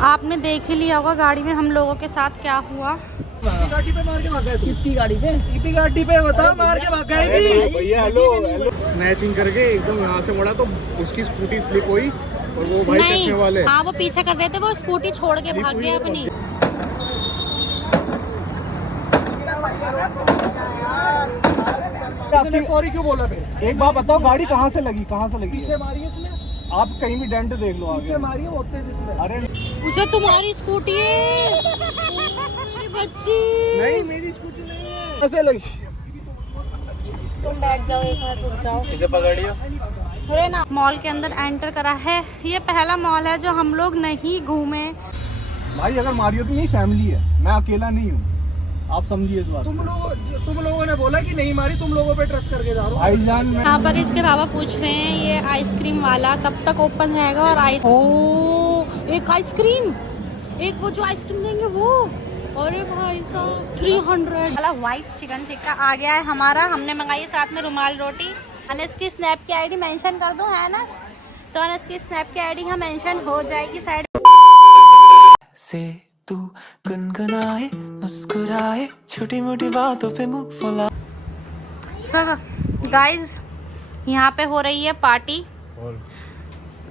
आपने देख ही लिया होगा गाड़ी में हम लोगों के साथ क्या हुआ। गाड़ी पे मार के भाग गए। किसकी गाड़ी पे? इसी गाड़ी पे बता मार के भाग गए भी। भैया हेलो हेलो, स्नैचिंग करके एकदम यहाँ से मुड़ा तो उसकी स्कूटी स्लिप हुई और वो भाई चश्मे वाले, हाँ वो पीछे कर रहे थे, वो स्कूटी छोड़ के भाग गया अपनी। आपने सॉरी क्यों बोला फिर? एक बात बताओ, गाड़ी कहाँ से लगी, कहाँ से लगी? पीछे मारी है इसने, आप कहीं भी डेंट देख लो आगे। पीछे मारी है बहुत तेज इसने। अरे उसे तुम्हारी स्कूटी है मेरी बच्ची। नहीं, मेरी स्कूटी नहीं है। कैसे लगी? तुम बैठ जाओ, एक हाथ रुक जाओ। इसे पकड़ियो। अरे ना, मॉल के अंदर एंटर करा है। ये पहला मॉल है जो हम लोग नहीं घूमे। भाई अगर मारियो तो यही फैमिली है, मैं अकेला नहीं हूँ, आप समझिए इस बात। तुम लोगों ने बोला कि नहीं मारी, तुम लोगों पे ट्रस्ट करके जा रहा हूँ। भाईजान मैं यहाँ पर इसके बाबा पूछ रहे हैं ये आइसक्रीम वाला कब तक ओपन रहेगा। और एक आइसक्रीम, एक वो जो आइसक्रीम देंगे वो, अरे भाई साहब 300 वाला व्हाइट चिकन टिक्का आ गया है हमारा। हमने मंगाई है साथ में रुमाल रोटी। अनस की स्नैप की आईडी मेंशन कर दूं है अनस, तो अनस की स्नैप की आईडी यहाँ मेंशन हो जाएगी साइड से। तू गुनगुनाए मुस्कुराए छोटी मोटी बातों पे मुंह फुला। सर गाइज यहाँ पे हो रही है पार्टी,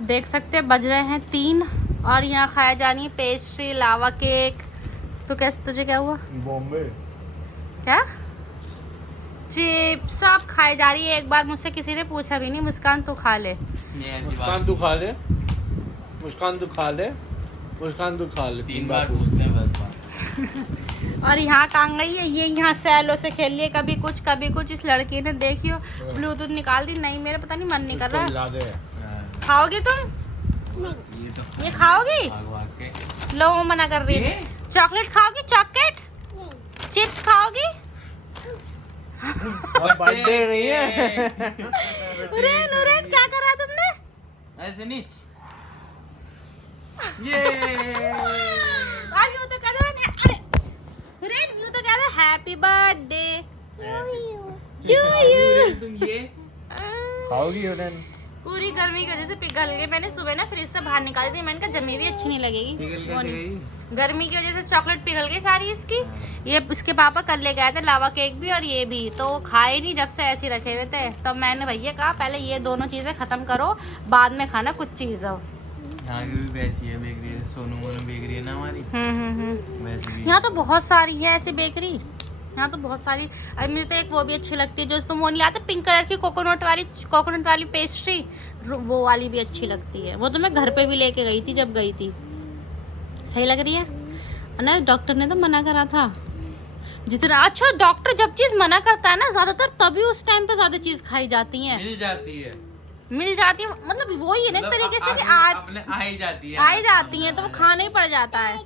देख सकते हैं बज रहे हैं 3 और यहाँ खाया जानी है पेस्ट्री, लावा केक। तो कैसे, तुझे क्या हुआ? बॉम्बे क्या चिप्स सब खाई जा रही है। एक बार मुझसे किसी ने पूछा भी नहीं, मुस्कान तू खा ले, मुस्कान तू खा ले, मुस्कान तू खा ले, मुस्कान तू खा ले। 3 बार पूछते हैं बस। और यहाँ कहाँ गई है ये? यहाँ सैलो से खेल लिए, कभी कुछ। इस लड़की ने देखियो ब्लूटूथ निकाल दी। नहीं मेरा पता नहीं मन नहीं कर रहा है। खाओगी तुम? ये खाओगी? लो वो मना कर रही है। चॉकलेट खाओगी? चॉकलेट चिप्स खाओगी? बर्थडे नहीं है। नूरन क्या करा तुमने? ऐसे नहीं। ये आज यूं तो कह दो। अरे नूरन यूं तो कह दो हैप्पी बर्थडे टू यू। तुम ये खाओगी उन्हें? पूरी गर्मी की वजह से पिघल गई। मैंने सुबह ना फ्रिज से बाहर निकाली थी, मैंने कहा जमी भी अच्छी नहीं लगेगी। गर्मी की वजह से चॉकलेट पिघल गई सारी इसकी। ये इसके पापा कल ले गए थे लावा केक भी और ये भी, तो वो खाए नहीं जब से ऐसे रखे हुए थे। तब मैंने भैया कहा पहले ये दोनों चीजें खत्म करो, बाद में खाना कुछ चीज हो। यहाँ की भी वैसी है बेकरी, सोनू मोनू बेकरी है ना हमारी, वैसी भी। यहाँ तो बहुत सारी है ऐसी बेकरी, यहाँ तो बहुत सारी। अरे मुझे तो एक वो भी अच्छी लगती है जो तुम वो नहीं लाते पिंक कलर की कोकोनट वाली पेस्ट्री, वो वाली भी अच्छी लगती है। वो तो मैं घर पे भी लेके गई थी जब गई थी। सही लग रही है ना? डॉक्टर ने तो मना करा था जितना। अच्छा डॉक्टर जब चीज मना करता है ना ज्यादातर, तभी उस टाइम पे ज्यादा चीज खाई जाती है, मिल जाती है। मतलब वो ही है ना एक तरीके से कि आज अपने आ ही जाती है तो वो खाना ही पड़ जाता है।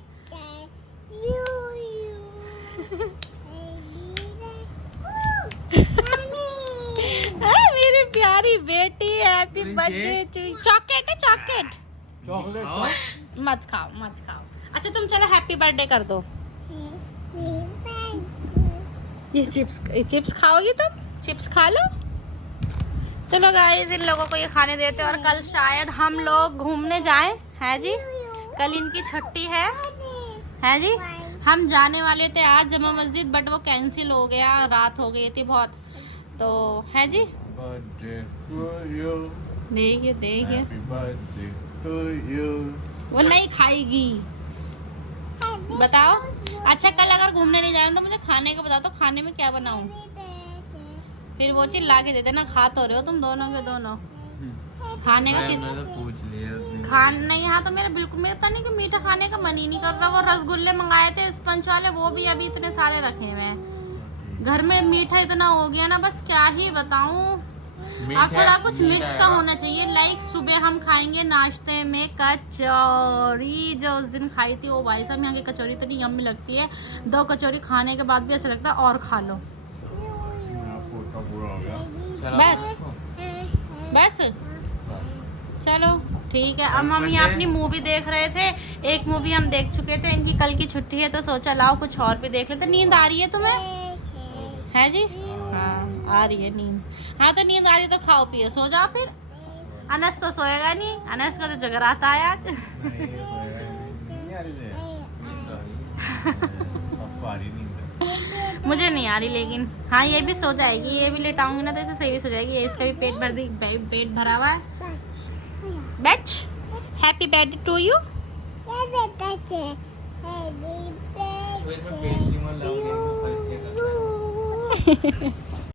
मेरी प्यारी बेटी, हैप्पी बर्थडे टू। चॉकलेट है चॉकलेट? मत खाओ। अच्छा तुम चलो हैप्पी बर्थडे कर दो। ये चिप्स खाओगी तुम? चिप्स खा लो। चलो गाइस इन लोगों को ये खाने देते हैं और कल शायद हम लोग घूमने जाएं, है जी? कल इनकी छुट्टी है जी? हम जाने वाले थे आज जमा मस्जिद, बट वो कैंसिल हो गया, रात हो गई थी बहुत, तो है जी। देखिए वो नहीं खाएगी। बताओ। अच्छा कल अगर घूमने नहीं जाना तो मुझे खाने का बताओ, तो खाने में क्या बनाऊं? फिर वो चीज ला के देते ना। खा तो रहे हो तुम दोनों के दोनों। खाने का किस पूछ लिया खान नहीं, यहाँ तो मेरा बिल्कुल, मेरा पता नहीं कि मीठा खाने का मन ही नहीं कर रहा। वो रसगुल्ले मंगाए थे स्पंज वाले, वो भी अभी इतने सारे रखे हुए हैं घर में। मीठा इतना हो गया ना, बस क्या ही बताऊं। अब थोड़ा कुछ मिर्च का होना चाहिए। लाइक सुबह हम खाएंगे नाश्ते में कचौरी, जो उस दिन खाई थी वो भाई साहब यहाँ की कचौरी इतनी यम्मी लगती है। 2 कचौरी खाने के बाद भी ऐसा लगता है और खा लो। बस चलो ठीक है। अब हम यहाँ अपनी मूवी देख रहे थे। एक मूवी हम देख चुके थे, इनकी कल की छुट्टी है तो सोचा लाओ कुछ और भी देख लेते। नींद आ रही है तुम्हें? है जी? हाँ आ रही है नींद। हाँ तो नींद आ रही है तो खाओ पियो सो जाओ फिर। अनस तो सोएगा नहीं, अनस का तो जगराता है आज। सबको आ रही नींद। मुझे नहीं आ रही, लेकिन हाँ ये भी सो जाएगी, ये भी लेटाऊंगी ना तो इसे सही भी सो जाएगी। ये इसका भी पेट भरा हुआ है। बैच हैप्पी बर्थडे टू यू। इसमें पेस्ट्री में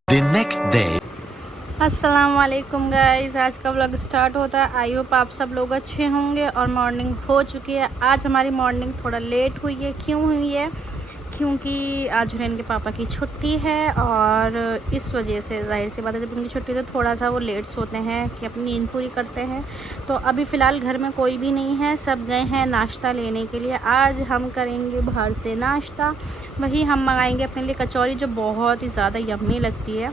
The next day. अस्सलाम वालेकुम गाइस, आज का व्लॉग स्टार्ट होता है। आई होप आप सब लोग अच्छे होंगे और मॉर्निंग हो चुकी है। आज हमारी मॉर्निंग थोड़ा लेट हुई है। क्यों हुई है? क्योंकि आज हुरैन के पापा की छुट्टी है और इस वजह से जाहिर सी बात है, जब उनकी छुट्टी तो थोड़ा सा वो लेट सोते हैं कि अपनी नींद पूरी करते हैं। तो अभी फ़िलहाल घर में कोई भी नहीं है, सब गए हैं नाश्ता लेने के लिए। आज हम करेंगे बाहर से नाश्ता, वही हम मंगाएंगे अपने लिए कचौरी जो बहुत ही ज़्यादा यम्मी लगती है।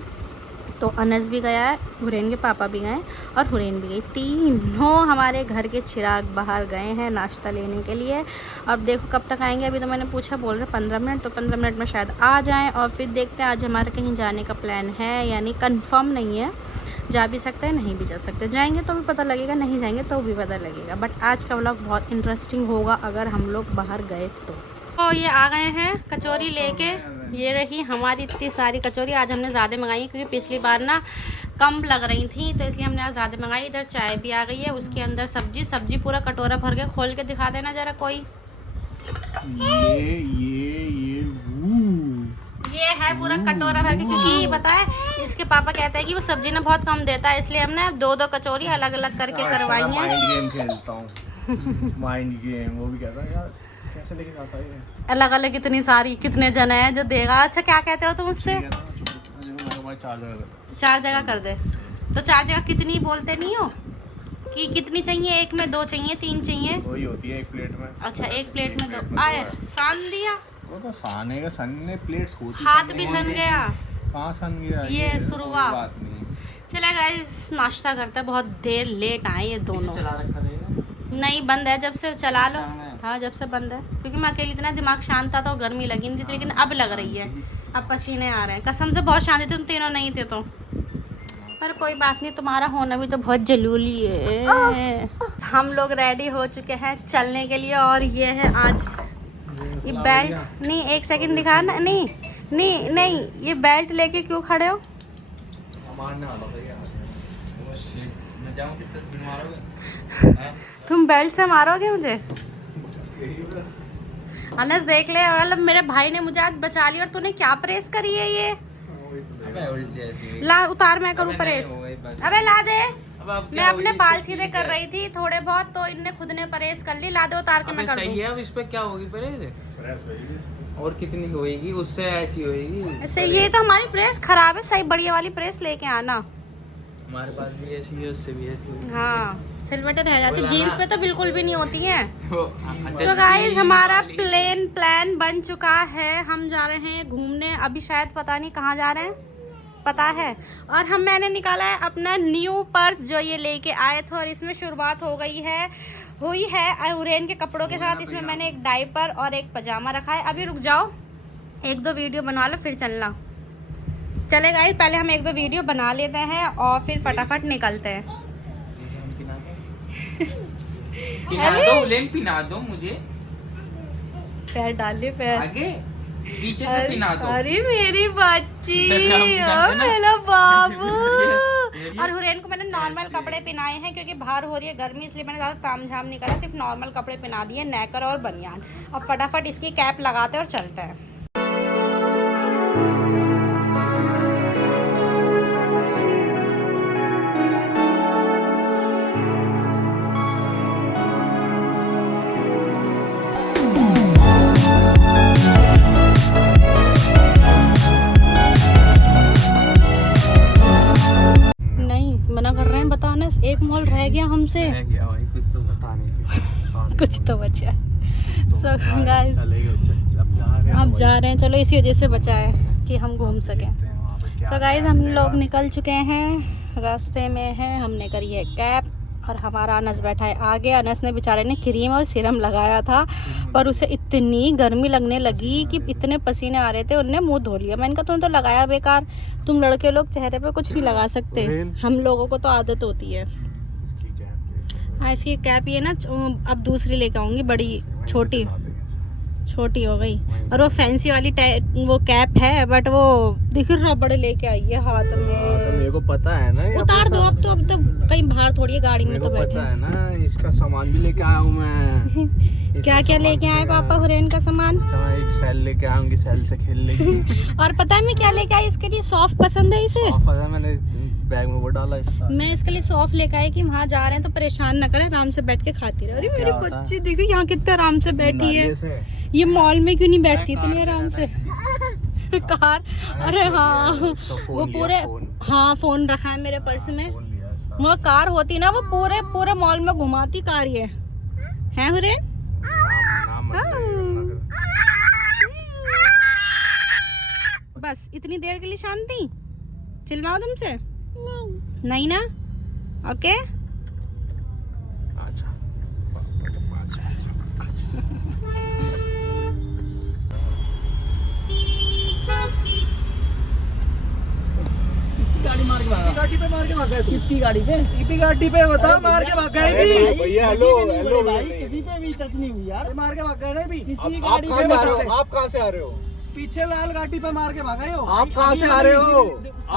तो अनस भी गया है, हुरैन के पापा भी गए और हुरैन भी गई, तीनों हमारे घर के चिराग बाहर गए हैं नाश्ता लेने के लिए। अब देखो कब तक आएंगे, अभी तो मैंने पूछा, बोल रहे 15 मिनट, तो 15 मिनट में शायद आ जाएं। और फिर देखते हैं आज हमारा कहीं जाने का प्लान है यानी कंफर्म नहीं है, जा भी सकते हैं नहीं भी जा सकते। जाएंगे तो भी पता लगेगा, नहीं जाएंगे तो भी पता लगेगा। बट आज का व्लॉग बहुत इंटरेस्टिंग होगा अगर हम लोग बाहर गए तो ये आ गए हैं कचौरी लेके। ये रही हमारी इतनी सारी कचौरी। आज हमने ज़्यादा मंगाई क्योंकि पिछली बार ना कम लग रही थी, तो इसलिए हमने आज ज़्यादा मंगाई। इधर चाय भी आ गई है, उसके अंदर सब्जी पूरा कटोरा भर के। खोल के दिखा देना ज़रा कोई। ये है पूरा कटोरा भर के, क्योंकि पता है इसके पापा कहते हैं कि वो सब्जी ना बहुत कम देता है, इसलिए हमने 2-2 कचौरी अलग अलग करके करवाई हैं। माइंड गेम खेलता हूँ। माइंड गेम, वो भी कहता है यार कैसे लेके जाता है ये? अलग अलग इतनी सारी, कितने जन है जो देगा। अच्छा क्या कहते हो तुम उससे? 4 जगह कर दे। तो 4 जगह कितनी बोलते नहीं हो कि कितनी चाहिए? 1 में 2 चाहिए, 3 चाहिए? वही होती है एक प्लेट में। अच्छा 1 प्लेट में 2 आए। सान दिया, वो तो साने का सन ने प्लेट्स होती। हाथ भी सन गया। कहाँ सन गया? ये शुरुआत। बात नहीं। चले गाइस नाश्ता करते हैं, बहुत देर लेट आए ये दोनों। चला रखा रहेगा। नहीं बंद है, जब से चला लो। हाँ जब से बंद है, क्योंकि मैं अकेली इतना दिमाग शांत था तो गर्मी लगी नहीं थी, लेकिन अब लग रही है, अब पसीने आ रहे हैं। कसम से बहुत शांति थी, तुम तीनों नहीं थे तो। पर कोई बात नहीं, तुम्हारा होना भी तो बहुत जरूरी है। हम लोग रेडी हो चुके हैं चलने के लिए और ये है आज ये बेल्ट। नहीं 1 सेकंड दिखा ना। नहीं ये बेल्ट लेके क्यों खड़े हो? मारने वाला था यार। मैं जाऊँ कितना दिन मारोगे? तुम बेल्ट से मारोगे मुझे? अनस देख ले, मतलब मेरे भाई ने मुझे आज बचा लिया और तूने क्या प्रेस करी है ये? अबे उल्टी ऐसी हुई। ला उतार, मैं करूँ प्रेस? नहीं हो गई बस। अबे ला दे। अब आप मैं क्या अपने होगी? बाल सीधे कर रही थी थोड़े बहुत, तो इनने खुद ने प्रेस कर ली। ला दे उतार के मैं अबे कर सही दूँ। है, अब इस पे क्या होगी परेज? और कितनी होएगी? उससे ऐसी होएगी। ऐसे ये तो हमारी प्रेस खराब है, सही बढ़िया वाली प्रेस लेके आना। हमारे पास भी ऐसी है, उससे भी ऐसी है। हाँ सिलवटें रह जाती, बोला जीन्स ना। पे तो बिल्कुल भी नहीं होती हैं। वो तो गाइस हमारा प्लान बन चुका है, हम जा रहे हैं घूमने। अभी शायद पता नहीं कहाँ जा रहे हैं, पता है। और मैंने निकाला है अपना न्यू पर्स जो ये लेके आए थे, और इसमें शुरुआत हुई है हुरैन के कपड़ों के साथ। इसमें मैंने एक डायपर और एक पजामा रखा है। अभी रुक जाओ, 1-2 वीडियो बना लो फिर चलना। चले गाइस पहले हम 1-2 वीडियो बना लेते हैं और फिर फटाफट निकलते हैं। पिना दो उलेन, पिना दो मुझे। पैर डाले पैर आगे पीछे से पिना दो। अरे मेरी बच्ची, पिना ओ दो ना। मेरा बाबू। ये- और हुरैन को मैंने नॉर्मल कपड़े पहनाए हैं क्योंकि बाहर हो रही है गर्मी, इसलिए मैंने ज़्यादा ताम झाम नहीं करा, सिर्फ नॉर्मल कपड़े पहना दिए, नेकर और बनियान। अब फटाफट इसकी कैप लगाते और चलते हैं। नहीं मना कर रहे हैं, बताने एक मॉल रह गया हमसे। रह गया भाई, कुछ तो बता नहीं। कुछ तो बचा है। So guys अब अब जा रहे हैं, चलो इसी वजह से बचा है कि हम घूम सकें। So guys हम लोग निकल चुके हैं, रास्ते में हैं, हमने करी है कैब और हमारा अनस बैठा है आगे। अनस ने बेचारे ने क्रीम और सीरम लगाया था, पर उसे इतनी गर्मी लगने लगी कि इतने पसीने आ रहे थे, उनने मुंह धो लिया। मैंने कहा तुम तो लगाया बेकार, तुम लड़के लोग चेहरे पे कुछ नहीं लगा सकते, हम लोगों को तो आदत होती है। हाँ इसकी कैप ये ना अब दूसरी लेके आऊँगी, बड़ी छोटी छोटी हो गई। और वो फैंसी वाली वो कैप है, बट वो दिख रबड़ लेके आई है हाथ तो में। मेरे को पता है ना, ये उतार दो अपना अब तो कहीं बाहर थोड़ी है, गाड़ी में मेरे तो को बैठे पता हैं। है ना, इसका सामान भी लेके आया हूँ मैं। क्या क्या लेके आए पापा हुरैन का सामान? इसका मैं एक सेल लेके आऊंगी, सेल से खेल लेगी। और पता है मैं क्या लेके आई इसके लिए? सॉफ्ट पसंद है इसे। पता है, मैंने बैग में वो डाला इसका। मैं इसके लिए सॉफ्ट लेके आई कि वहाँ जा रहे हैं तो परेशान ना करें, आराम से बैठ के खाती रहे। अरे मेरी होता है? बच्ची देखो यहाँ कितने आराम से बैठी है। नालिये से। ये मॉल में क्यों नहीं बैठती इतनी आराम से? कार, अरे हाँ इसका फोन वो लिया, पूरे, फोन। हाँ फोन रखा है मेरे पर्स में। फोन लिया इसका। वो कार होती ना, वो पूरे पूरे मॉल में घुमाती कार ये है हुरैन। नाम मत लेना फिर। बस इतनी देर के लिए शांति? चिल्लाओ तुमसे? नहीं ना? ओके। अच्छा। गाड़ी मार के भागा, गाड़ी पे मार के भागा है तू। किसकी गाड़ी पे? ईपी गाड़ी पे बता, मार के भागा है भी। भैया हेलो हेलो भाई किसी पे भी टच नहीं हुई यार, मार के भागा है ना भी। किसी आप गाड़ी कहाँ पे से आ रहे बता दे। हो? आप कहाँ से आ रहे हो? पीछे लाल गाड़ी पे मार के भागा है। आप कहाँ से आ रहे हो?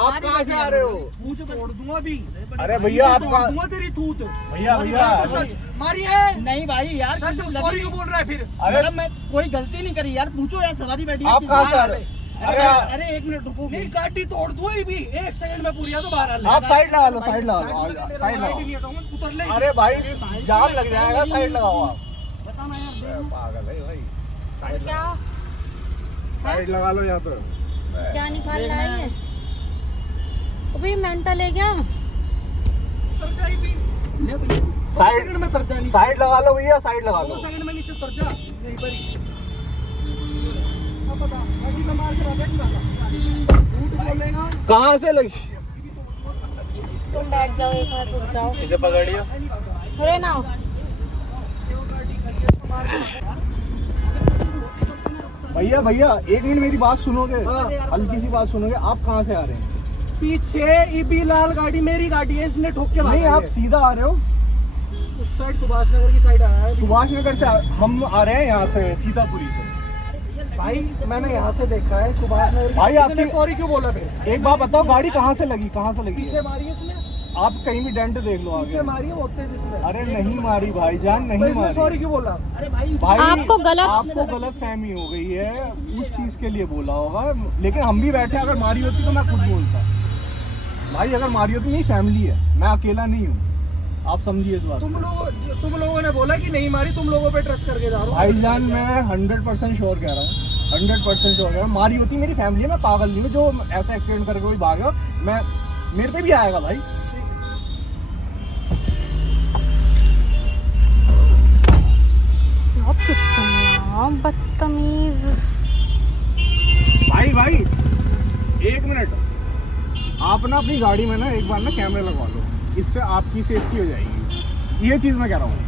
आप कहाँ से आ रहे हो? मुझे तोड़ दूंगा अभी। अरे भैया आप तोड़ दूंगा तेरी थूत। भैया भैया सच मारी है। नहीं भाई यार, सच सॉरी क्यों बोल रहा है फिर? अरे मैं कोई गलती नहीं करी यार, पूछो यार, सवारी बैठी है, आप किस कहाँ से आ बार? रहे हो? अरे अरे अरे एक मिनट रुको। नहीं गाड़ी तोड़ दूं ही भी, एक सेकंड में पूरी तो बाहर आ ले। आप साइड लगा लो, साइड लगा लो, साइड लगाओ। नहीं हटाऊंगा, उतर ले। अरे भाई जाम लग जाएगा, साइड लगाओ आप। बता ना यार, पागल है भाई, साइड क्या साइड लगा लो या तो। क्या निकाल रहा है? अबे मेंटल है क्या? उतर जा ही भी। साइड सेकंड में उतर जा नीचे। साइड लगा लो भैया, साइड लगा 2 लो। सेकंड में नीचे उतर जा, यहीं पर ही। अब बता, गाड़ी में मार के भागा कि भागा? झूठ बोलेगा। कहाँ से लगी? तुम बैठ जाओ, एक हाथ रुक जाओ। इसे पकड़ियो। हुरैन आओ। भैया भैया एक मिनट मेरी बात सुनोगे? हल्की सी बात सुनोगे? आप कहाँ से आ रहे हैं? पीछे ईबी लाल गाड़ी मेरी गाड़ी है, इसने ठोक के भागा नहीं आप है। सीधा आ रहे हो? उस साइड सुभाष नगर की साइड आया है। सुभाष नगर से हम आ रहे हैं, यहाँ से सीतापुरी से। भाई मैंने यहाँ से देखा है सुभाष नगर की। भाई, इसने आपके- सॉरी क्यों बोला फिर? एक बात बताओ, गाड़ी कहाँ से लगी? कहाँ से लगी पीछे है? मारी है इसने, आप कहीं भी डेंट देख लो पीछे आगे। मारी है बहुत तेज इसने। अरे नहीं मारी भाईजान, तो नहीं इसने मारी। सॉरी क्यों बोला? अरे भाई भाई आपको गलत- आपको गलत फहमी हो गई है, उस चीज के लिए बोला होगा। लेकिन हम भी बैठे, अगर मारी होती तो मैं खुद बोलता। भाई अगर मारी होती, मेरी फैमिली है, मैं अकेला नहीं हूँ, आप समझिए इस बात। तुम लोगों ने बोला कि नहीं मारी, तुम लोगों पे ट्रस्ट करके जा रहा हूँ। भाईजान मैं 100% श्योर कह रहा हूँ, 100% श्योर कह रहा हूँ। मारी होती मेरी फैमिली है, मैं पागल नहीं हूँ जो ऐसा एक्सीडेंट करके कोई भागेगा। मैं मेरे पे भी आएगा भाई। कितना बदतमीज। भाई भाई एक मिनट, आप ना अपनी गाड़ी में ना एक बार ना कैमरा लगवा लो, इससे आपकी सेफ्टी हो जाएगी। ये चीज मैं कह रहा हूँ।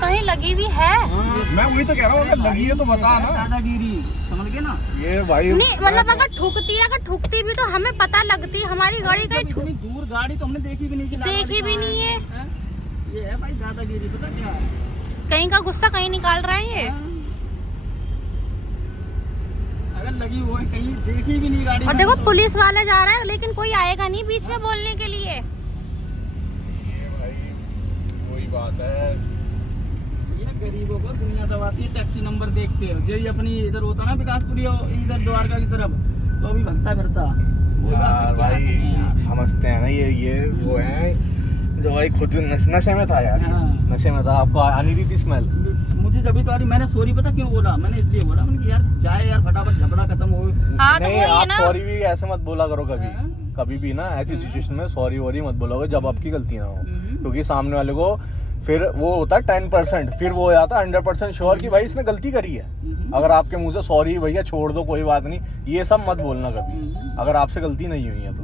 कहीं लगी भी है? मैं वही तो कह रहा हूँ, अगर लगी है तो बता ना। दादागिरी समझ गए ना। ये भाई नहीं मतलब अगर ठुकती है, अगर ठुकती भी तो हमें पता लगती। हमारी गाड़ी कहीं इतनी दूर गाड़ी तो हमने देखी भी नहीं कि देखी भी नहीं है। हैं? ये है भाई दादागिरी, पता क्या है? कहीं का गुस्सा कहीं निकाल रहा है ये। अगर लगी हुई है, कहीं देखी भी नहीं गाड़ी और में देखो तो- पुलिस वाले जा रहे हैं, लेकिन कोई आएगा नहीं बीच में बोलने के लिए। ये भाई वही बात है। ये गरीबों को दुनिया दबाती है, टैक्सी नंबर देखते हो। जो ये अपनी इधर होता ना विकासपुरी इधर द्वारका की तरफ, तो अभी भगता फिरता। वो बात है, यार क्या भाई करें यार। समझते हैं ना, ये वो है जो भाई खुद नशे में था यार। हाँ। नशे में था, आपको आ नहीं रही थी स्मेल? मुझे जब तो आ रही, मैंने सॉरी पता क्यों बोला? मैंने इसलिए बोला, मैंने कि यार जाए यार फटाफट, झगड़ा खत्म हो। हाँ, तो नहीं वही है आप ना। सॉरी भी ऐसे मत बोला करो कभी। हाँ। कभी भी ना ऐसी सिचुएशन में सॉरी वॉरी मत बोला करो जब आपकी गलती ना हो, हम्म। क्योंकि सामने वाले को फिर वो होता है 10%, फिर वो हो जाता है 100% श्योर कि भाई इसने गलती करी है। अगर आपके मुंह से सॉरी भैया छोड़ दो कोई बात नहीं, ये सब मत बोलना कभी। अगर आपसे गलती नहीं हुई है तो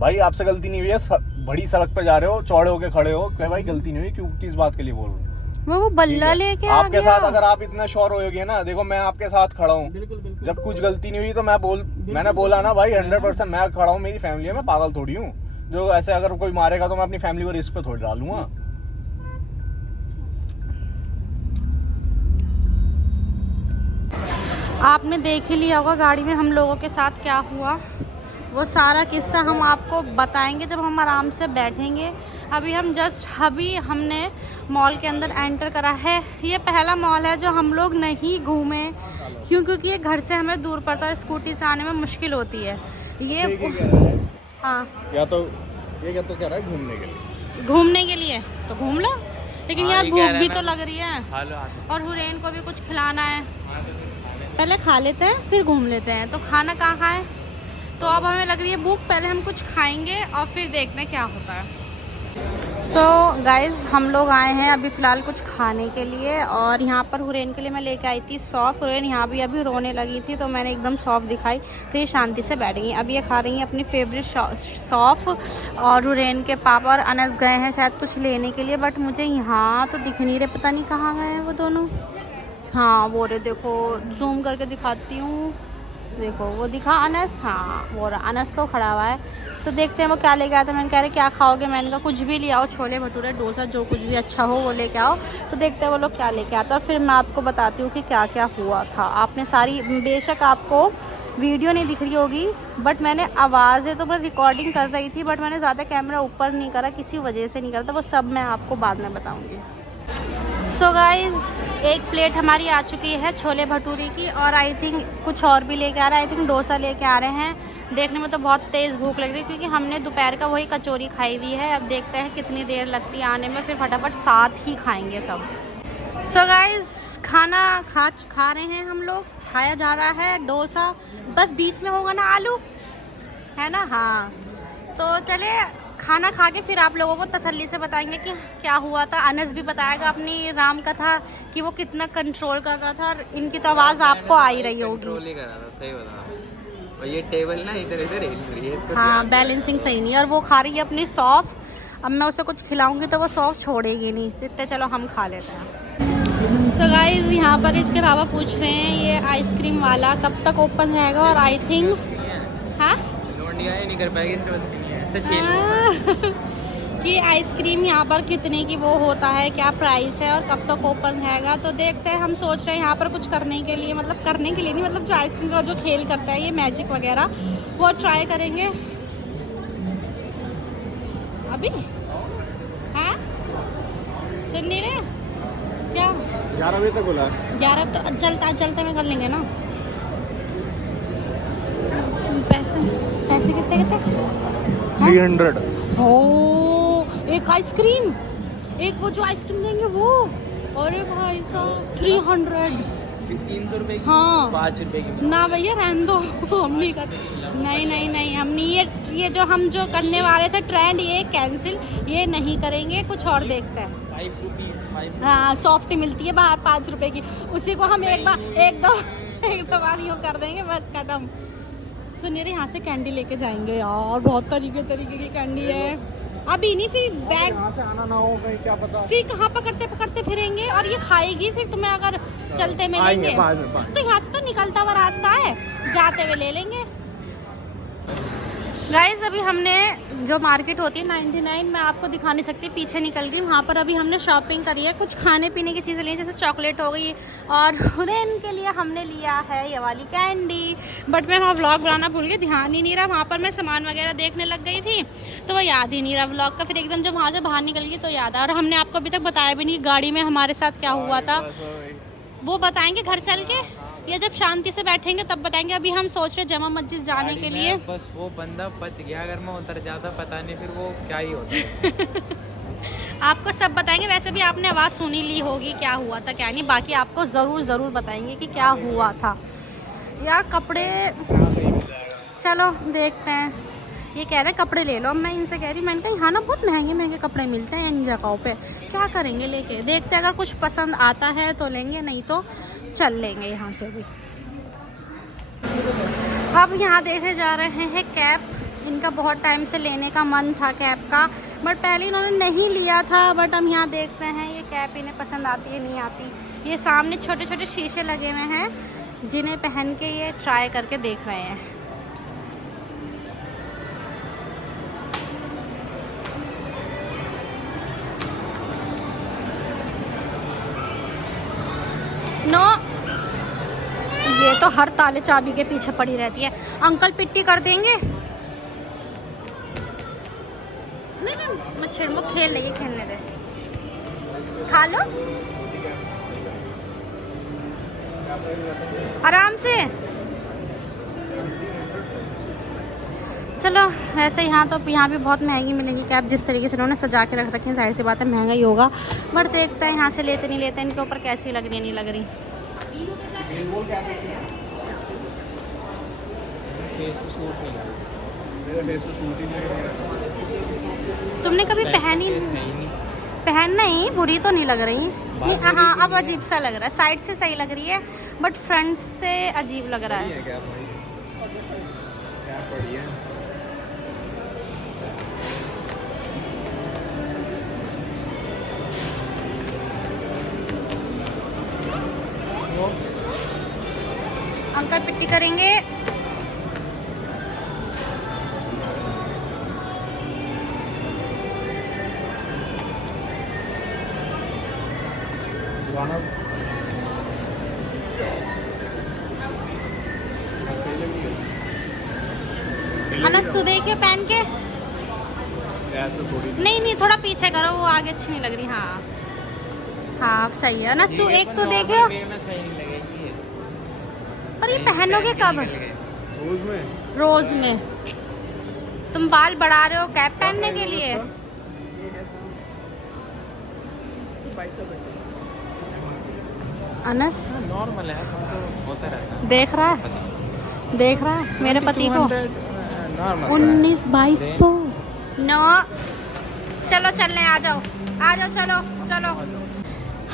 भाई आपसे गलती नहीं हुई है, बड़ी सड़क पे जा रहे हो, चौड़े होके खड़े हो, कहे भाई गलती नहीं हुई, क्यों किस बात के लिए बोल रहे हो? वो बल्ला ठीक है? लेके आ आपके गया। साथ अगर आप इतना श्योर होगे ना, देखो मैं आपके साथ खड़ा हूँ, बिल्कुल बिल्कुल। जब कुछ गलती नहीं हुई तो मैंने बोला ना भाई 100% मैं खड़ा हूँ, मेरी फैमिली है, मैं पागल थोड़ी हूँ जो ऐसे अगर कोई मारेगा तो मैं अपनी फैमिली को रिस्क पे थोड़ी डालूंगा। आपने देख ही लिया होगा गाड़ी में हम लोगों के साथ क्या हुआ, वो सारा किस्सा हम आपको बताएंगे जब हम आराम से बैठेंगे। अभी हमने मॉल के अंदर एंटर करा है। ये पहला मॉल है जो हम लोग नहीं घूमे, क्योंकि ये घर से हमें दूर पड़ता है, स्कूटी से आने में मुश्किल होती है। हाँ, या तो ये क्या तो कह रहा है घूमने के लिए, घूमने के लिए तो घूम लो, लेकिन यार भूख भी तो लग रही है हेलो और हुरैन को भी कुछ खिलाना है। पहले खा लेते हैं फिर घूम लेते हैं। तो खाना कहाँ खाएं? तो अब हमें लग रही है भूख, पहले हम कुछ खाएंगे और फिर देखते हैं क्या होता है। सो गाइज़, हम लोग आए हैं अभी फ़िलहाल कुछ खाने के लिए, और यहाँ पर हुरैन के लिए मैं लेके आई थी सौंफ। हुरैन यहाँ भी अभी रोने लगी थी तो मैंने एकदम सौंफ दिखाई तो ये शांति से बैठ गई। अब ये खा रही हैं अपनी फेवरेट सौंफ। और हुरैन के पापा और अनस गए हैं शायद कुछ लेने के लिए, बट मुझे यहाँ तो दिख नहीं रहे, पता नहीं कहाँ गए हैं वो दोनों। हाँ वो रहे, देखो जूम करके दिखाती हूँ, देखो वो दिखा अनस। हाँ वो रहा, अनस तो खड़ा हुआ है। तो देखते हैं वो क्या लेके आया था। मैंने कह रहे क्या खाओगे, मैंने कहा कुछ भी ले आओ, छोले भटूरे डोसा जो कुछ भी अच्छा हो वो लेके आओ। तो देखते हैं वो लोग क्या लेके आता है, और फिर मैं आपको बताती हूँ कि क्या क्या हुआ था। आपने सारी, बेशक आपको वीडियो नहीं दिख रही होगी, बट मैंने आवाज़ें तो मैं रिकॉर्डिंग कर रही थी, बट मैंने ज़्यादा कैमरा ऊपर नहीं करा, किसी वजह से नहीं करा था, वो सब मैं आपको बाद में बताऊँगी। सो गाइज़, एक प्लेट हमारी आ चुकी है छोले भटूरे की, और आई थिंक कुछ और भी लेके आ रहा है, आई थिंक डोसा लेके आ रहे हैं। देखने में तो बहुत तेज़ भूख लग रही है, क्योंकि हमने दोपहर का वही कचौरी खाई हुई है। अब देखते हैं कितनी देर लगती है आने में, फिर फटाफट साथ ही खाएंगे सब। सो गाइज़, खाना खा रहे हैं हम लोग, खाया जा रहा है डोसा, बस बीच में होगा ना आलू, है ना। हाँ तो चले खाना खा के फिर आप लोगों को तसल्ली से बताएंगे कि क्या हुआ था। अनस भी बताएगा अपनी राम कथा कि वो कितना कंट्रोल कर रहा था, और इनकी तो आवाज़ आपको आ ही रही होगी। कंट्रोल ही कर रहा था, सही बता। और ये टेबल ना इधर इधर हिल रही है, इसको हाँ बैलेंसिंग सही नहीं है, और वो खा रही है अपनी सौंफ। अब मैं उसे कुछ खिलाऊंगी तो वो सौंफ छोड़ेगी नहीं, इतने चलो हम खा लेते हैं। तो गाइस, यहाँ पर इसके पापा पूछ रहे हैं ये आइसक्रीम वाला कब तक ओपन रहेगा, और आई थिंक हाँ नहीं कर पाएगी, इसके बस की नहीं है, इससे छील कि आइसक्रीम यहाँ पर कितने की वो होता है, क्या प्राइस है, और कब तक ओपन रहेगा। तो देखते हैं, हम सोच रहे हैं यहाँ पर कुछ करने के लिए, मतलब करने के लिए नहीं, मतलब जो आइसक्रीम का जो खेल करता है ये मैजिक वगैरह, वो ट्राई करेंगे अभी। हाँ सुन नहीं रहे क्या? 11 बजे तक खुला 11 तो चलते में कर लेंगे ना। पैसे कितने 300। ओ, एक आइसक्रीम, एक वो जो आइसक्रीम देंगे वो, अरे भाई साहब 300। 300 रुपए की, हाँ 5 रुपए की ना भैया, रहने दो, हम नहीं करते। नहीं हम नहीं, ये जो हम जो करने वाले थे ट्रेंड, ये कैंसिल, ये नहीं करेंगे, कुछ और देखते हैं। 5 रुपीस। हाँ सॉफ्टी मिलती है बाहर 5 रुपए की, उसी को हम एक दो बार यूँ कर देंगे, बस खत्म। सुनिए, यहाँ से कैंडी लेके जाएंगे यार, बहुत तरीके की कैंडी है। अभी नहीं, फिर बैग से आना ना हो कहीं, क्या पता फिर कहाँ पकड़ते फिरेंगे, और ये खाएगी फिर तुम्हें अगर चलते मिलेंगे तो यहाँ से तो निकलता हुआ रास्ता है, जाते हुए ले लेंगे। गाइस, अभी हमने जो मार्केट होती है 99, मैं आपको दिखा नहीं सकती, पीछे निकल गई, वहाँ पर अभी हमने शॉपिंग करी है, कुछ खाने पीने की चीज़ें ली, जैसे चॉकलेट हो गई, और हुरैन के लिए हमने लिया है ये वाली कैंडी। बट मैं वहाँ व्लॉग बनाना भूल गई, ध्यान ही नहीं रहा, वहाँ पर मैं सामान वगैरह देखने लग गई थी तो वो याद ही नहीं रहा व्लॉग का। फिर एकदम जब वहाँ से बाहर निकल गई तो याद आया, और हमने आपको अभी तक बताया भी नहीं गाड़ी में हमारे साथ क्या हुआ था, वो बताएंगे घर चल के, या जब शांति से बैठेंगे तब बताएंगे। अभी हम सोच रहे जमा मस्जिद जाने के लिए। बस वो बंदा बच गया, अगर मैं उतर जाता पता नहीं फिर वो क्या ही होता। आपको सब बताएंगे, वैसे भी आपने आवाज़ सुनी ली होगी क्या हुआ था क्या नहीं, बाकी आपको ज़रूर बताएंगे कि क्या हुआ था। यार कपड़े, चलो देखते हैं, ये कह रहे हैं कपड़े ले लो, मैं इनसे कह रही, मैंने कहा यहाँ ना बहुत महंगे कपड़े मिलते हैं इन जगहों पे, क्या करेंगे लेके, देखते हैं अगर कुछ पसंद आता है तो लेंगे, नहीं तो चल लेंगे यहाँ से भी। अब यहाँ देखे जा रहे हैं कैप, इनका बहुत टाइम से लेने का मन था कैप का, बट पहले इन्होंने नहीं लिया था, बट हम यहाँ देखते हैं ये कैप इन्हें पसंद आती है नहीं आती। ये सामने छोटे छोटे शीशे लगे हुए हैं जिन्हें पहन के ये ट्राई करके देख रहे हैं। नो, ये तो हर ताले चाबी के पीछे पड़ी रहती है। अंकल पिट्टी कर देंगे? नहीं मैं छिड़मो खेल लेगी, खेलने दे, खा लो आराम से। चलो वैसे यहाँ तो यहाँ भी बहुत महंगी मिलेंगी कैप, जिस तरीके से उन्होंने सजा के रख रखी है, जाहिर सी बात है महंगा ही होगा। बट देखते हैं यहाँ से लेते नहीं लेते, इनके ऊपर कैसी लग रही है नहीं लग रही। तुमने कभी पहनी? पहन नहीं, बुरी तो नहीं लग रही। नहीं हाँ अब अजीब सा लग रहा है, साइड से सही लग रही है बट फ्रंट से अजीब लग रहा है। अंकल पिट्टी करेंगे। अनस तू देखिए पहन के। नहीं नहीं थोड़ा पीछे करो, वो आगे अच्छी नहीं लग रही। हाँ हाँ सही है। अनस तू एक तो देखो। और ये पहनोगे कब? रोज में। तुम बाल बढ़ा रहे हो कैप पहनने के लिए? अनस नॉर्मल है, हमको होता रहता है। देख रहा है, देख रहा है मेरे पति को। 19-2200 नो। चलो चलने, आ जाओ आ जाओ, चलो चलो।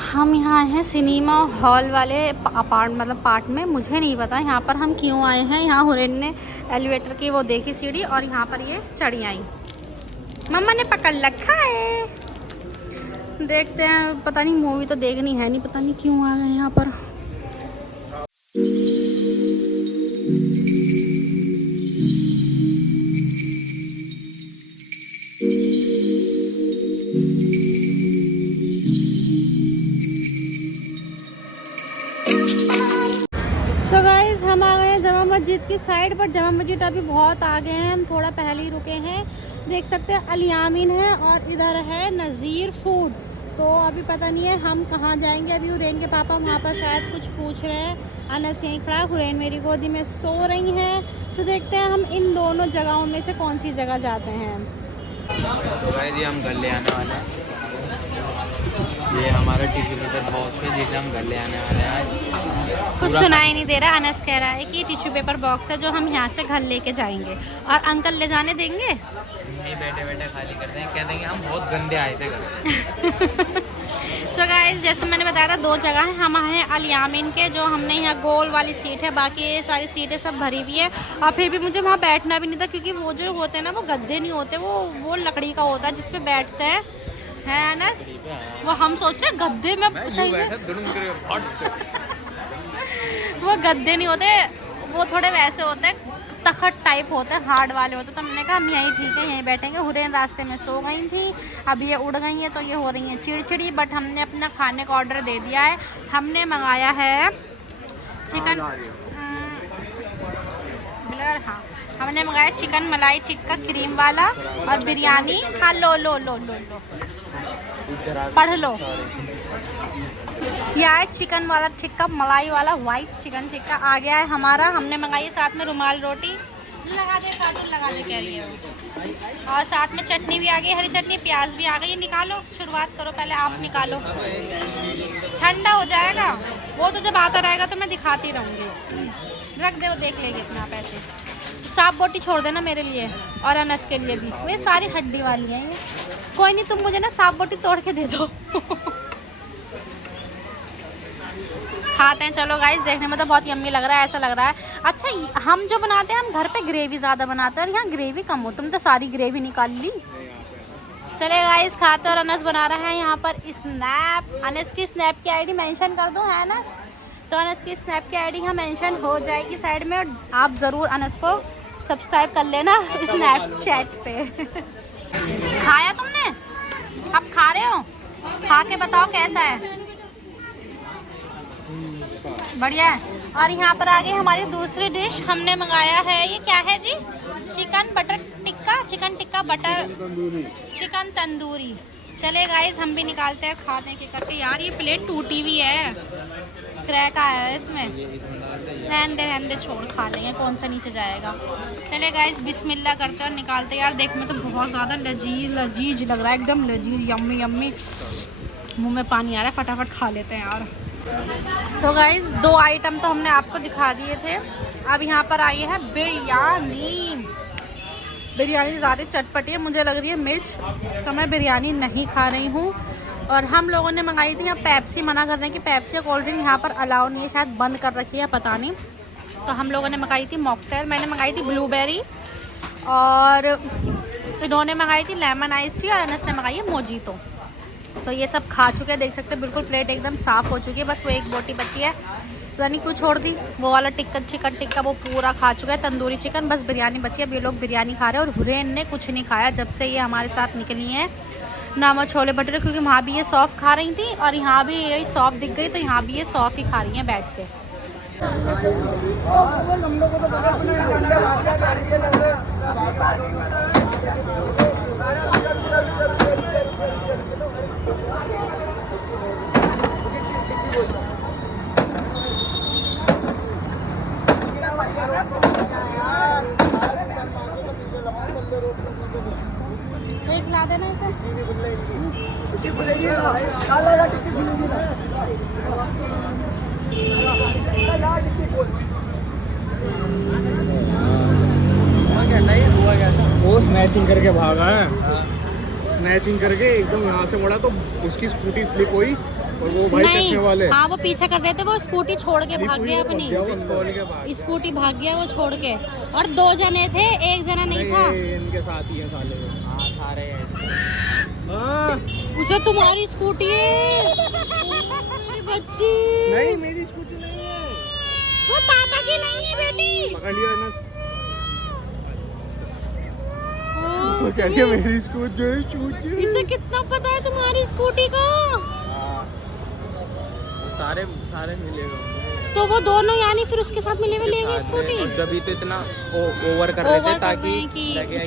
हम यहाँ आए हैं सिनेमा हॉल वाले पार्ट में। मुझे नहीं पता यहाँ पर हम क्यों आए हैं। यहाँ हुरैन ने एलिवेटर की वो देखी सीढ़ी और यहाँ पर ये चढ़ी आई। मम्मा ने पकड़ रखा है। देखते हैं, पता नहीं मूवी तो देखनी है नहीं, पता नहीं क्यों आ गए यहाँ पर। सो गाइस हम आ गए हैं जमा मस्जिद की साइड पर। जमा मस्जिद अभी बहुत आगे हैं, हम थोड़ा पहले ही रुके हैं। देख सकते हैं अल यामीन है और इधर है नज़ीर फूड। तो अभी पता नहीं है हम कहाँ जाएंगे। अभी हुरैन के पापा वहाँ पर शायद कुछ पूछ रहे हैं। अनस यहीं खड़ा, हुरैन मेरी गोदी में सो रही हैं। तो देखते हैं हम इन दोनों जगहों में से कौन सी जगह जाते हैं। तो गाइस ये हम घर ले आने वाले हैं। ये हमारा टिश्यू पेपर बॉक्स है जिसे हम घर ले आने वाले हैं। कुछ सुनाई नहीं दे रहा। अनस कह रहा है कि ये टिश्यू पेपर बॉक्स है जो हम यहाँ से घर लेके जाएंगे। और अंकल ले जाने देंगे? नहीं, बैठे बैठे खाली करते हैं, कह देंगे हम बहुत गंदे आए थे घर से। सो गाइस जैसे मैंने बताया था, दो जगह है। हम आए हैं अल यामीन के, जो हमने यहाँ गोल वाली सीट है, बाकी ये सारी सीटें सब भरी हुई है। और फिर भी मुझे वहाँ बैठना भी नहीं था, क्योंकि वो जो होते हैं ना वो गद्दे नहीं होते, वो लकड़ी का होता है जिसपे बैठते हैं, है अनस? वो हम सोच रहे हैं गद्दे में सही है। वो गद्दे नहीं होते, वो थोड़े वैसे होते हैं, तखत टाइप होते हैं, हार्ड वाले होते हैं। तो हमने कहा हम यहीं ठीक है, यहीं बैठेंगे। हुरैन रास्ते में सो गई थी, अब ये उड़ गई हैं तो ये हो रही हैं चिड़चिड़ी। बट हमने अपना खाने का ऑर्डर दे दिया है। हमने मंगाया है चिकन, हाँ हमने मंगाया चिकन मलाई टिक्का क्रीम वाला और बिरयानी। हाँ लो लो लो लो लो पढ़ लो। यह है चिकन वाला टिक्का, मलाई वाला वाइट चिकन टिक्का आ गया है हमारा। हमने मंगाई है साथ में रुमाल रोटी। लगा दे कार्टून, लगा दे कह रही है वो। और साथ में चटनी भी आ गई, हरी चटनी, प्याज भी आ गई। निकालो, शुरुआत करो, पहले आप निकालो, ठंडा हो जाएगा। वो तो जब आता रहेगा तो मैं दिखाती रहूँगी। रख दे, वो देख लेगी अपना पैसे। साफ बोटी छोड़ देना मेरे लिए और अनस के लिए भी। वो सारी हड्डी वाली हैं ये। कोई नहीं, तुम मुझे ना साफ बोटी तोड़ के दे दो। खाते हैं चलो गाइस। देखने में तो बहुत यम्मी लग रहा है, ऐसा लग रहा है। अच्छा हम जो बनाते हैं, हम घर पे ग्रेवी ज़्यादा बनाते हैं और यहाँ ग्रेवी कम हो। तुम तो सारी ग्रेवी निकाल ली। चले गाइस खाते। और अनस बना रहा है यहाँ पर स्नैप। अनस की स्नैप की आईडी मेंशन कर दो, है अनस? तो अनस की स्नैप की आईडी यहाँ मेंशन हो जाएगी साइड में। और आप ज़रूर अनस को सब्सक्राइब कर लेना स्नैपचैट पे। खाया तुमने? अब खा रहे हो? खा के बताओ कैसा है। बढ़िया है। और यहाँ पर आ गई हमारी दूसरी डिश। हमने मंगाया है, ये क्या है जी? Chicken butter tikka, chicken tikka butter chicken tandoori. चले गाइस हम भी निकालते हैं खाने के करके। यार ये प्लेट टूटी हुई है, क्रैक आया है इसमें। रहने दे छोड़, खा लेंगे, कौन सा नीचे जाएगा। चले गाइस बिस्मिल्लाह करते हैं और निकालते हैं। यार देखने में तो बहुत ज़्यादा लजीज लग रहा है, एकदम लजीज, यम्मी यम्मी। मुंह में पानी आ रहा है, फटाफट खा लेते हैं यार। सो गाइस 2 आइटम तो हमने आपको दिखा दिए थे। अब यहाँ पर आई है बिरयानी। बिरयानी ज़्यादा चटपटी है, मुझे लग रही है मिर्च, तो मैं बिरयानी नहीं खा रही हूँ। और हम लोगों ने मंगाई थी, यहाँ पेप्सी मना कर रहे हैं कि पेप्सी या कोल्ड ड्रिंक यहाँ पर अलाउ नहीं है, शायद बंद कर रखी है, पता नहीं। तो हम लोगों ने मंगाई थी मॉकटेल, मैंने मंगाई थी ब्लूबेरी, और इन्होंने मंगाई थी लेमन आइस टी, और अनस ने मंगाई है मोजीतो। तो ये सब खा चुके हैं, देख सकते हैं बिल्कुल प्लेट एकदम साफ़ हो चुकी है। बस वो एक बोटी बची है, पता नहीं क्यों छोड़ दी। वो वाला चिकन टिक्का वो पूरा खा चुका है, तंदूरी चिकन, बस बिरयानी बची है। अब ये लोग बिरयानी खा रहे हैं, और हुरैन ने कुछ नहीं खाया जब से ये हमारे साथ निकली हैं। ना वो छोले भटूरे, क्योंकि वहाँ भी ये सौफ खा रही थी और यहाँ भी यही सौफ दिख गई, तो यहाँ भी ये सौफ ही खा रही हैं बैठ के। एक ला देना इसे। वो स्नैचिंग करके भागा है, स्नैचिंग करके एकदम यहाँ से बढ़ा तो उसकी स्कूटी स्लिप हुई, और वो भाई चश्मे वाले हाँ वो पीछे कर रहे थे, वो स्कूटी छोड़ के भाग गया अपनी, स्कूटी भाग गया वो छोड़ के। और 2 जने थे, एक जना नहीं था। इनके साथ ही है साले। हाँ सारे उसे तुम्हारी स्कूटी है मेरी बच्ची। नहीं मेरी स्कूटी नहीं है, वो पापा की नहीं है बेटी। पकड़ लिया अनस। हाँ, वो कह रही है मेरी स्कूटी। इसे कितना पता है तुम्हारी स्कूटी का? सारे मिलेगा। तो वो दोनों यानी फिर उसके साथ मिले हुए ले गए स्कूटी। और जब तो इतना ओवर कर रहे थे ताकि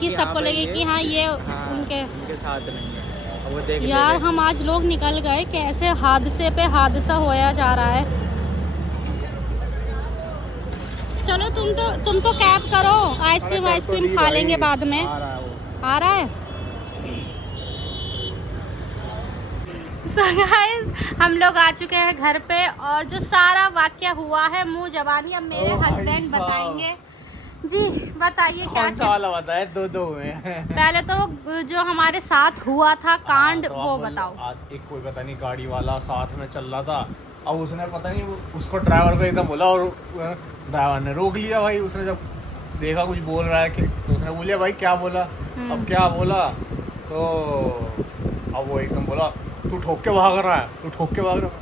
कि सबको लगे कि हाँ ये उनके साथ नहीं है। वो देख यार हम आज लोग निकल गए, कैसे हादसे पे हादसा होया जा रहा है। चलो तुम तो कैब करो, आइसक्रीम खा लेंगे बाद में। आ रहा है। So guys, हम लोग आ चुके हैं घर पे, और जो सारा वाकया हुआ है मुंह जबानी अब मेरे हस्बैंड बताएंगे। जी बताइए क्या कौन सा वाला बताया? 2 हुए हैं। पहले तो जो हमारे साथ हुआ था कांड तो वो बताओ। आज एक कोई पता नहीं गाड़ी वाला साथ में चल रहा था, अब उसने पता नहीं उसको ड्राइवर को एकदम बोला, और ड्राइवर ने रोक लिया। भाई उसने जब देखा कुछ बोल रहा है कि, तो उसने बोलिया भाई क्या बोला? अब क्या बोला? तो अब वो एकदम बोला तू ठोक के भाग रहा है, तू ठोक के भाग रहा है।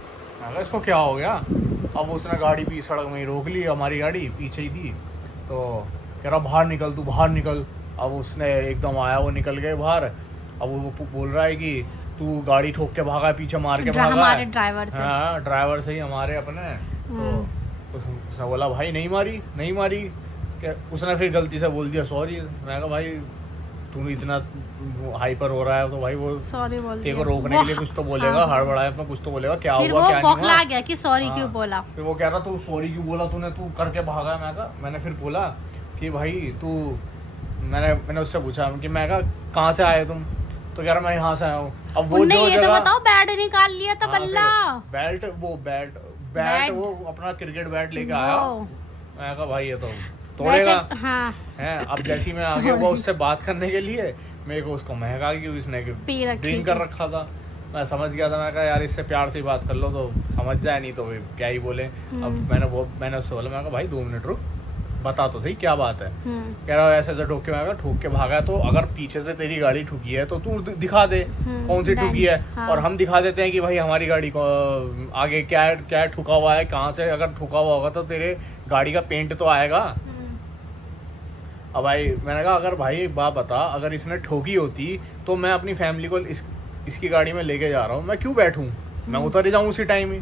मैं कहा इसको क्या हो गया? अब उसने गाड़ी भी सड़क में ही रोक ली, हमारी गाड़ी पीछे ही थी, तो कह रहा बाहर निकल, तू बाहर निकल। अब उसने एकदम आया, वो निकल गए बाहर। अब वो बोल रहा है कि तू गाड़ी ठोक के भागा है, पीछे मार के भागा हमारे है। ड्राइवर से। हाँ ड्राइवर से ही हमारे अपने। तो उसने बोला भाई नहीं मारी। क्या उसने फिर गलती से बोल दिया सॉरी। मैं कहा भाई तू इतना हाइपर हो रहा है, तो भाई वो सॉरी बोल तेरे को रोकने के लिए कुछ तो बोलेगा, हड़बड़ाए अपना कुछ तो बोलेगा, क्या हुआ क्या नहीं हुआ। बौखला गया कि सॉरी क्यों बोला। फिर वो कह रहा तू सॉरी क्यों बोला, तू करके भागा। मैंने फिर बोला कि भाई तू, मैंने उससे पूछा कि मैं कहा कहाँ से आए तुम? तो कह रहा मैं यहाँ से आया हूँ। अब वो जो ये तो बताओ, बैट निकाल लिया था बल्ला। बैट वो अपना क्रिकेट बैट लेके आया। मैं कहा भाई ये तो तोड़ेगा। हाँ। है अब जैसी मैं आगे हुआ उससे बात करने के लिए, मेरे को उसको महंगा कि इसने ड्रिंक कर रखा था। मैं समझ गया था, मैं कहा यार इससे प्यार से ही बात कर लो तो समझ जाए, नहीं तो क्या ही बोले। अब मैंने उससे बोला, मैं कहा भाई 2 मिनट रुक, बता तो सही क्या बात है। कह रहा ऐसे ठोक के, मैं ठोक के भागा है, तो अगर पीछे से तेरी गाड़ी ठुकी है तो तू दिखा दे कौन सी ठुकी है। हाँ। और हम दिखा देते हैं कि भाई हमारी गाड़ी को आगे क्या ठुका हुआ है, कहाँ से अगर ठुका हुआ होगा तो तेरे गाड़ी का पेंट तो आएगा। अब भाई मैंने कहा अगर भाई एक बात बता, अगर इसने ठोकी होती तो मैं अपनी फैमिली को इसकी गाड़ी में लेके जा रहा हूँ, मैं क्यों बैठूँ? मैं उतर ही जाऊँ उसी टाइम ही।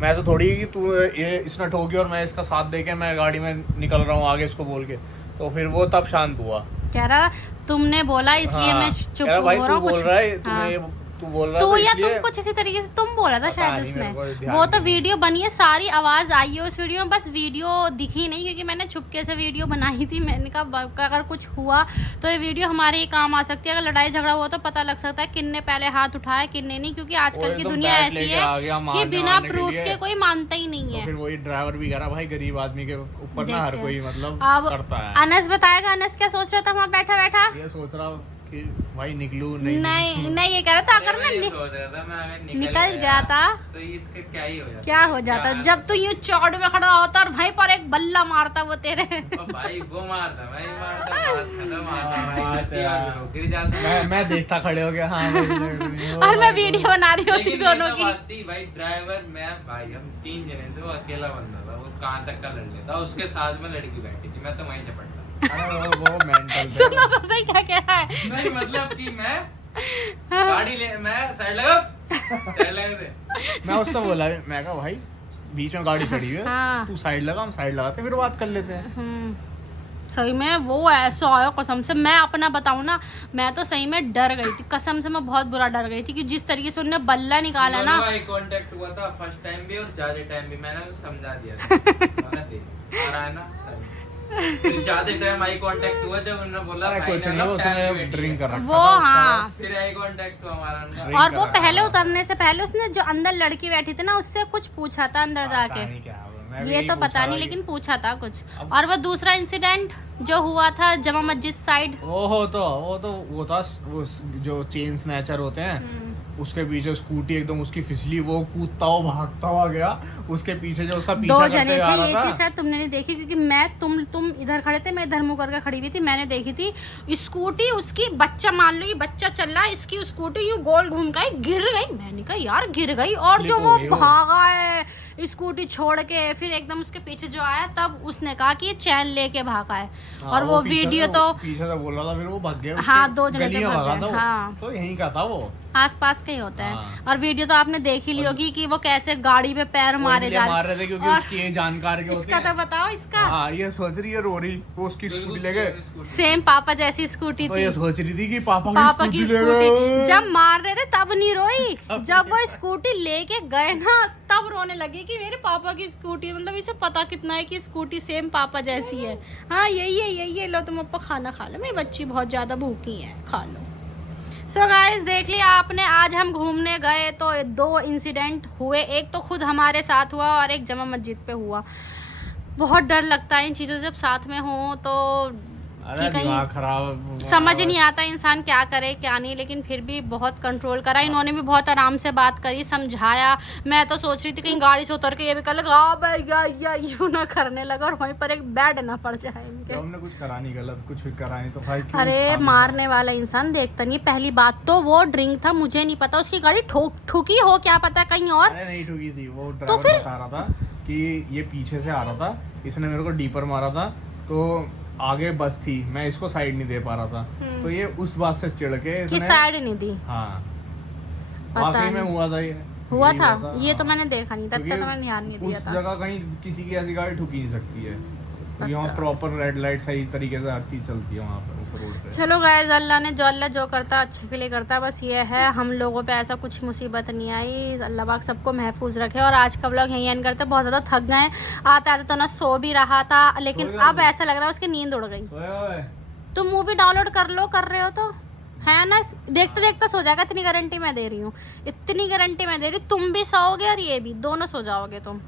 मैं ऐसा थोड़ी कि तू ये इसने ठोकी और मैं इसका साथ दे के मैं गाड़ी में निकल रहा हूँ आगे इसको बोल के, तो फिर वो तब शांत हुआ। कह रहा तुमने बोला इसलिए हाँ, मैं चुप कह रहा, भाई हो तू रहा हूँ बोल कुछ। रहा है हाँ। तू बोल रहा तू है या इसलिए तुम कुछ इसी तरीके से तुम बोला था पता शायद नहीं, मेरे को उसने। ध्यान वो तो नहीं। वीडियो बनी है, सारी आवाज आई है उस वीडियो में, बस वीडियो दिखी नहीं क्योंकि मैंने छुपके से वीडियो बनाई थी। मैंने कहा अगर कुछ हुआ तो ये वीडियो हमारे ही काम आ सकती है, अगर लड़ाई झगड़ा हुआ तो पता लग सकता है किन्ने पहले हाथ उठाया किन्ने नहीं, क्योंकि आजकल की एकदम दुनिया बैट ऐसी लेके आ गया है कि मारने बिना वारने के प्रूफ लिए। के कोई मानता ही नहीं तो है। फिर वही ड्राइवर भी कह रहा भाई गरीब आदमी के ऊपर ना हर देखते कोई हैं। मतलब अब करता है। अनस बताएगा अनस क्या सोच रहा था वहाँ बैठा बैठा। ये सोच रहा कि भाई निकलूं नहीं नहीं ये कह रहा था अगर मैं ये मैं सोच रहा था मैं अगर निकल गया था तो इसका क्या ही हो जाता, क्या हो जाता जब तू यूं चौड़ में खड़ा होता और भाई पर एक बल्ला मारता वो तेरे। ओ भाई वो मारता भाई मारता बात खत्म आता भाई बात गलती है और यार। गिर जाता। मैं देखता खड़े हो गया हाँ और मैं वीडियो बना रही होती लेकिन दोनों ये तो की। बात थी भाई, ड्राइवर मैं भाई हम 3 जने थे, वो अकेला बंदा था, वो कहाँ तक का लड़ लेता, उसके साथ में लड़की बैठी थी, मैं तो वहीं चपटता। वो मेंटल सुनो तो सही क्या कह रहा है। नहीं मतलब कि मैं गाड़ी ले मैं साइड लगा दे। मैं उससे बोला मैं कहा भाई बीच में गाड़ी खड़ी है हाँ। तू साइड लगा हम साइड लगाते हैं, फिर बात कर लेते हैं। सही में वो ऐसा आया कसम से। मैं अपना बताऊं ना, मैं तो सही में डर गई थी कसम से, मैं बहुत बुरा डर गई थी कि जिस तरीके से उन्होंने बल्ला निकाला ना। आई कांटेक्ट हुआ था फर्स्ट टाइम भी और ज्यादा टाइम भी, मैंने उसे समझा दिया था मैंने देख आ रहा है ना फिर ज्यादा टाइम आई कांटेक्ट हुआ जब उन्होंने बोला अरे भाई कुछ ना नहीं वो family उसने बैठी ड्रिंक है। कर रखा वो था उसका। हाँ। फिर आई कांटेक्ट हुआ हमारा उनका। Drink और कर वो रखा पहले था। उतरने से पहले उसने जो अंदर लड़की बैठी थी ना उससे कुछ पूछा था अंदर पता जाके। नहीं क्या हुआ, मैं भी ये यही तो पूछा पता था नहीं कि- लेकिन पूछा था कुछ। अब- और वो दूसरा इंसिडेंट जो हुआ था जमा मस्जिद साइड। वो था वो जो चेन स्नैचर होते हैं उसके पीछे स्कूटी एकदम उसकी फिसली, वो कूदता हुआ भागता हुआ गया, उसके पीछे जो उसका पीछा दो करते जने आ थे, रहा ये था। चीज शायद तुमने नहीं देखी क्योंकि मैं तुम इधर खड़े थे, मैं इधर मुंह करके खड़ी हुई थी, मैंने देखी थी स्कूटी उसकी। बच्चा मान लो ये बच्चा चल रहा है, इसकी स्कूटी यूं गोल घूम गई गिर गई। मैंने कहा यार गिर गई। और Slip जो हो वो गई वो। भागा है स्कूटी छोड़ के, फिर एकदम उसके पीछे जो आया तब उसने कहा कि ये चैन लेके भागा है। हाँ, और वो पीछे वीडियो से- तो पीछे से बोल रहा था, फिर वो भाग गया उसके हाँ, दो जने गली से में भाग भागा गए, था वो। हाँ। तो यहीं का था वो। आसपास के ही होते हैं। हाँ। और वीडियो तो आपने देख ही ली होगी कि वो कैसे गाड़ी पे पैर मारे जा मार रहे थे क्योंकि और उसकी ये जानकार के होते इसका तो हैं। बताओ इसका हाँ ये सोच रही है रो रही, वो उसकी स्कूटी ले गए सेम पापा जैसी स्कूटी तो थी। ये सोच रही थी कि पापा पापा की की स्कूटी ले स्कूटी गए। जब मार रहे थे तब नहीं रोई, जब वो स्कूटी लेके गए ना तब रोने लगी कि मेरे पापा की स्कूटी। मतलब इसे पता कितना है कि स्कूटी सेम पापा जैसी है। हाँ यही है लो तुम अपा खाना खा लो, मेरी बच्ची बहुत ज्यादा भूखी है खा लो। सो गाइस देख लिया आपने, आज हम घूमने गए तो 2 इंसिडेंट हुए, एक तो खुद हमारे साथ हुआ और एक जमा मस्जिद पे हुआ। बहुत डर लगता है इन चीज़ों से जब साथ में हो तो अरे कि कहीं दिमाग खराब समझ नहीं आता इंसान क्या करे क्या नहीं, लेकिन फिर भी बहुत कंट्रोल करा। इन्होंने भी बहुत आराम से बात करी, समझाया। मैं तो सोच रही थी कहीं गाड़ी से उतर के ये भी कर लगा भैया यूं ना करने लगा और वहीं पर एक बेड ना पड़ जाए जब इनके। हमने कुछ करा नहीं गलत, कुछ भी करा नहीं तो भाई क्यों अरे खाने मारने वाला इंसान देखता नहीं। पहली बात तो वो ड्रिंक था, मुझे नहीं पता उसकी गाड़ी ठुकी हो, क्या पता कहीं और। अरे नहीं ठुकी थी, वो तो ड्राइवर फिर- बता रहा था कि ये पीछे से आ रहा था, इसने मेरे को डीपर मारा था तो आगे बस थी, मैं इसको साइड नहीं दे पा रहा था, तो ये उस बात से चिढ़ के कि इसने साइड नहीं दी। हाँ पता वाकई में नहीं। हुआ था ये हुआ यही था ये तो हाँ। मैंने देखा नहीं था, इतना तो क्योंकि मैंने ध्यान नहीं दिया उस था। जगह कहीं किसी की ऐसी गाड़ी ठुकी नहीं सकती है क्योंकि वहाँ पता। प्रॉपर रेड लाइट सही तरीके से हर चीज चलती है वहाँ पर उस रोड पे। चलो गाइस अल्लाह ने जो करता है अच्छे के लिए करता है। बस ये है हम लोगों पे ऐसा कुछ मुसीबत नहीं आई। अल्लाह पाक सबको महफूज रखे। और आज का व्लॉग यहीं एंड करते, बहुत ज़्यादा थक गए। आते आते तो ना सो भी रहा था, लेकिन सो गया अब ऐसा लग रहा है उसकी नींद उड़ गई। सोया हुआ है? तुम मूवी डाउनलोड कर लो, कर रहे हो तो है ना, देखते देखते सो जाएगा। इतनी गारंटी मैं दे रही हूँ, इतनी गारंटी मैं दे रही हूँ। तुम भी सोओगे और ये भी, दोनों सो जाओगे तुम।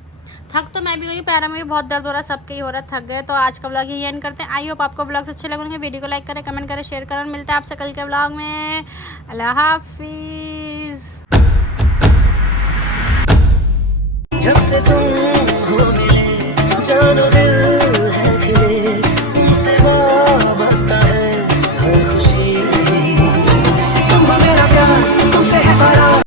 थक तो मैं भी गई, पैरों में भी बहुत दर्द हो रहा है, सबके ही हो रहा है, थक गए। तो आज का व्लॉग यही एंड करते हैं। आई होप आपको व्लॉग्स अच्छे लगेंगे। वीडियो को लाइक करें, कमेंट करें, शेयर करें। मिलते हैं आपसे कल के व्लॉग में। अल्लाह हाफिज। जब से तुम हो मिले जानो